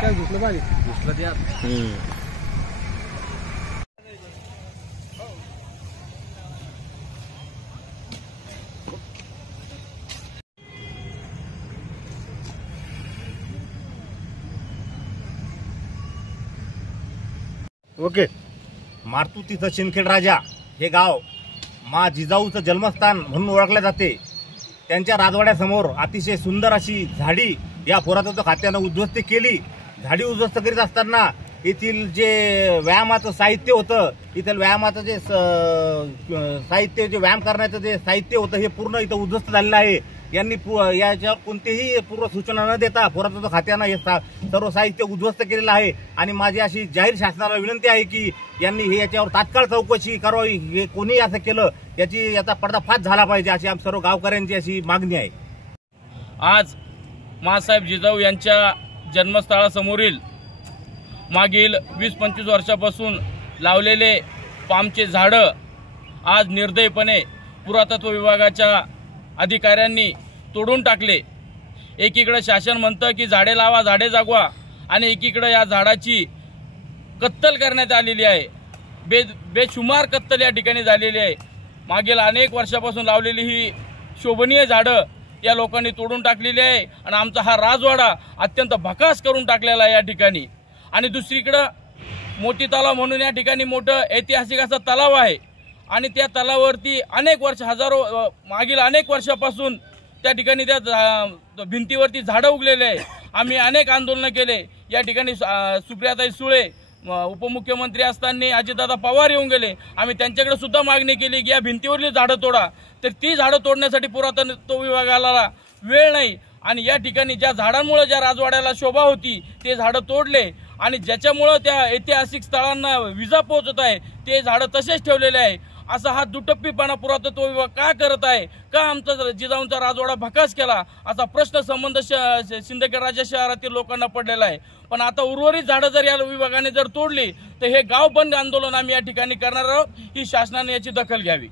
काय घुसलं पाहिजे घुसलं त्यात ओके. मारतुतीचं शिंदखेड राजा हे गाव मा जिजाऊचं जन्मस्थान म्हणून ओळखले जाते. त्यांच्या राजवाड्यासमोर अतिशय सुंदर अशी झाडी या पुरातत्व खात्यानं उद्ध्वस्त केली. झाडी उद्ध्वस्त करीत असताना येथील जे व्यायामाचं साहित्य होतं, इथं व्यायामाचं जे साहित्य, जे व्यायाम करण्याचं जे साहित्य होतं हे पूर्ण इथं उद्ध्वस्त झालेलं आहे. यांनी याच्यावर कोणतीही पूर्व सूचना न देता पुरातत्व खात्यानं हे सर्व साहित्य उद्ध्वस्त केलेलं आहे. आणि माझी अशी जाहीर शासनाला विनंती आहे की यांनी हे याच्यावर तात्काळ चौकशी करावी. हे कोणी असं केलं याचा पर्दाफाश झाला पाहिजे अशी आम सर्व गावकऱ्यांची अशी मागणी आहे. आज माँसाहेब जिजाऊ यांच्या जन्मस्थळासमोरील मागील 20-25 वर्षापासून लावलेले पामचे झाडं आज निर्दयीपणे पुरातत्व विभागाच्या अधिकाऱ्यांनी तोडून टाकले. एकीकडे शासन म्हणतं की झाडे लावा, झाडे जागवा, आणि एकीकडे या झाडाची कत्तल करण्यात आलेली आहे. बेशुमार कत्तल या ठिकाणी झालेली आहे. मागील अनेक वर्षापासून लावलेली ही शोभनीय झाडं या लोकांनी तोडून टाकलेली आहे आणि आमचा हा राजवाडा अत्यंत भकास करून टाकलेला आहे या ठिकाणी. आणि दुसरीकडं मोती तलाव म्हणून या ठिकाणी मोठं ऐतिहासिक असा तलाव आहे आणि त्या तलावावरती अनेक वर्ष मागील अनेक वर्षापासून त्या ठिकाणी त्या भिंतीवरती झाडं उगलेले आहे. आम्ही अनेक आंदोलनं केले. या ठिकाणी सुप्रियाताई सुळे उपमुख्यमंत्री असताना अजितदादा पवार येऊन गेले. आम्ही त्यांच्याकडे सुद्धा मागणी केली की या भिंतीवरली झाडं तोडा, तर ती झाडं तोडण्यासाठी पुरातत्व विभागाला वेळ नाही. आणि या ठिकाणी ज्या झाडांमुळे ज्या राजवाड्याला शोभा होती ते झाडं तोडले आणि ज्याच्यामुळं त्या ऐतिहासिक स्थळांना विजा पोहोचत आहे ते झाडं तसेच ठेवलेले आहे. असा हा दुटप्पीपणा पुरातत्व विभाग का करत आहे? का आमचा जिजाऊंचा राजवाडा भकास केला? असा प्रश्न संबंध शिंदखेड राजा शहरातील लोकांना पडलेला आहे. पण आता उर्वरित झाडं जर या विभागाने जर तोडली तर हे गाव बंद आंदोलन आम्ही या ठिकाणी करणार आहोत. ही शासनाने याची दखल घ्यावी.